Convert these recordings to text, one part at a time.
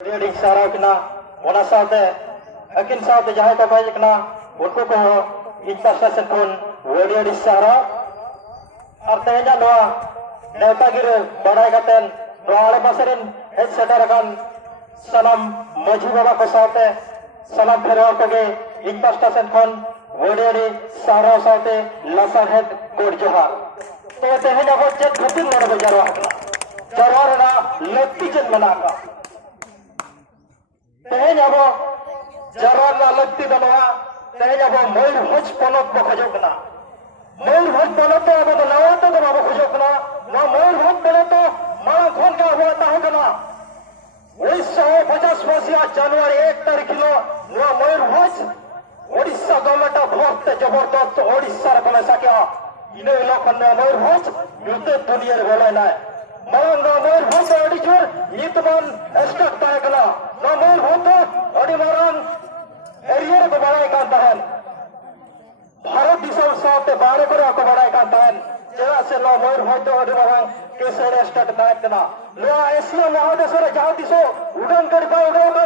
ᱟᱹᱰᱤ ᱥᱟᱨᱦᱟᱣ ᱠᱤᱱᱟ ᱚᱱᱟ ᱥᱟᱶᱛᱮ ᱟᱹᱠᱤᱱ ᱥᱟᱶᱛᱮ ᱡᱟᱦᱟᱸᱭ ᱠᱚ ᱵᱟᱡ ᱠᱟᱱᱟ ᱩᱱᱠᱩ ᱠᱚᱦᱚᱸ ᱤᱧ ᱯᱟᱥᱴᱟ ᱥᱮᱫ ᱠᱷᱚᱱ ᱟᱹᱰᱤ ᱥᱟᱨᱦᱟᱣ ᱟᱨ ᱛᱮᱦᱮᱧᱟᱜ ᱱᱚᱣᱟ ᱱᱮᱣᱛᱟ ᱜᱤᱨᱟᱹ ᱵᱟᱲᱟᱭ ᱠᱟᱛᱮᱫ ᱱᱚᱣᱟ ᱟᱲᱮ ᱯᱟᱥᱮ ᱨᱮᱱ ᱦᱮᱡ ᱥᱮᱴᱮᱨ ᱟᱠᱟᱱ ᱥᱟᱱᱟᱢ ᱢᱟᱹᱡᱷᱤ ᱵᱟᱵᱟ ᱠᱚ ᱥᱟᱶᱛᱮ ᱥᱟᱱᱟᱢ ᱯᱷᱮᱨᱣᱟᱞ ᱠᱚᱜᱮ ᱤᱧ ᱯᱟᱥᱴᱟ ᱥᱮᱫ ᱠᱷᱚᱱ ᱟᱹᱰᱤ ᱥᱟᱨᱦᱟᱣ ᱥᱟᱶᱛᱮ ᱞᱟᱥᱟᱲᱦᱮᱫ ᱜᱚᱰ ᱡᱚᱦᱟᱨ ᱛᱚᱵᱮ ᱛᱮᱦᱮᱧ ᱟᱵᱚ ᱪᱮᱫ ᱠᱷᱟᱹᱛᱤᱨ ᱱᱚᱰᱮ ᱵᱚ ᱡᱟᱨᱣᱟ ᱟᱠᱟᱱᱟ ᱡᱟᱨᱣᱟ ᱨᱮᱱᱟᱜ ᱞᱟᱹᱠᱛᱤ ᱪᱮᱫ ᱢᱮᱱᱟᱜ ᱟᱠᱟᱫᱟ तेज अब जरवा लगती बनवा तेज अब मयूरभंज पनत बो खजना मयूरभंज पनत अब नवाते बाबो खजना मयूरभंज पनत मांग खन के अब तहना 1950 मसीहा जनवरी 1 तारीख मयूरभंज ओडिशा गवर्नमेंट बहुत जबरदस्त ओडिशा रकम सके इन मयूरभंज युद्ध दुनिया बोलना मांग मयूरभंज अड़ी जोर नितमान स्टक तहना मयूरभंज मांग एरिया को बढ़ाई भारत दिशा साथ बारे को बढ़ाई चेदा से मयूरभंज मांग केसर स्टेट तहना एशिया महादेश जहाँ तीस उड़ान गाड़ी उड़ा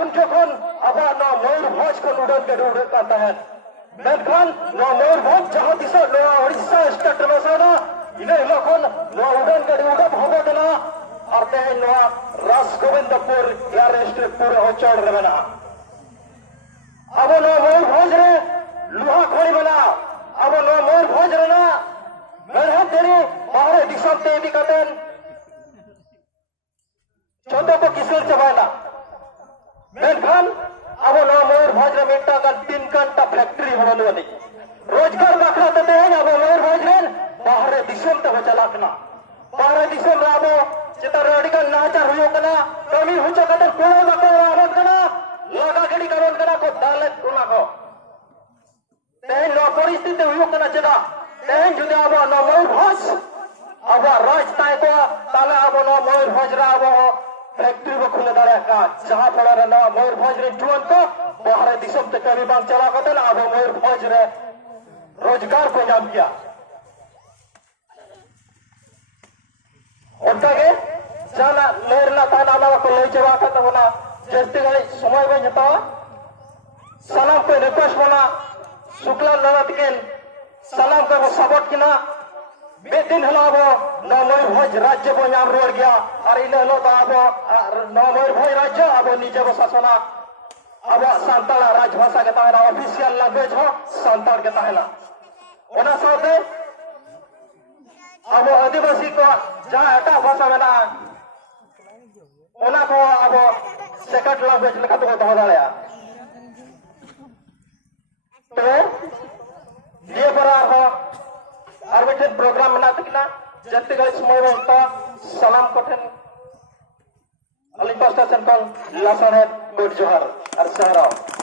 उन जखन अब मयूरभंज को उड़ान गाड़ी उड़ा मेखान मयूरभंज जहाँ तीस उड़ीसा स्टेट में सादा इन खन उड़ान गाड़ी उड़ा भगतना और तेज राजगोविंदपुर एयरस्ट्रिप पूरे अंचल में अब मयूरभंज लुहा खड़ी बना अब मयूरभंज मेहनत देरी बाहर दिसम ते इदी कतेन चौदह को किसान चबाना मेखान अब मयूरभंज मिट्टा का 3 घंटा फैक्ट्री बनवानी रोजगार बाखरा ते अब मयूरभंज बाहर दिसम ते चलाकना बाहर दिसम अब चितर अड़ीगान नाचार होना कमी हुचा कते कोड़ा बाको आवन कना लगा गड़ी करन कना को दालत कोना को तेन नो परिस्थिति हुयो कना चेदा तेन जुदे अब मयूरभंज अब राज ताय को ताले अब मयूरभंज रा अब फैक्ट्री को खुले दाड़ा का जहां पड़ा रे मयूरभंज रे जुवन को बाहर दिसम ते कमी बांग चला कते अब मयूरभंज रे रोजगार को नाम किया उनके जाना लेरना ताना को ले चवा करता होना जस्ती गई समय में जता सलाम को रिक्वेस्ट बना शुक्ला नरत के सलाम को सपोर्ट किना बेदिन हला अब मयूरभंज राज्य को नाम रोड गया और इन हलो तो अब मयूरभंज राज्य अब निजे को शासना अब सांताल राजभाषा के तहना ऑफिशियल लैंग्वेज हो सांताल के तहना ओना साथे अब आदिवासी को जहाँ एटा भाषा में ओना को अब सेकंड लैंग्वेज लेखा तो दाड़ा तो ये पर और मिट्टे प्रोग्राम में तकना जल्दी गई समय सलाम कोठन अली पास्टा सेंकल लासाने गुड जोहर और सहराव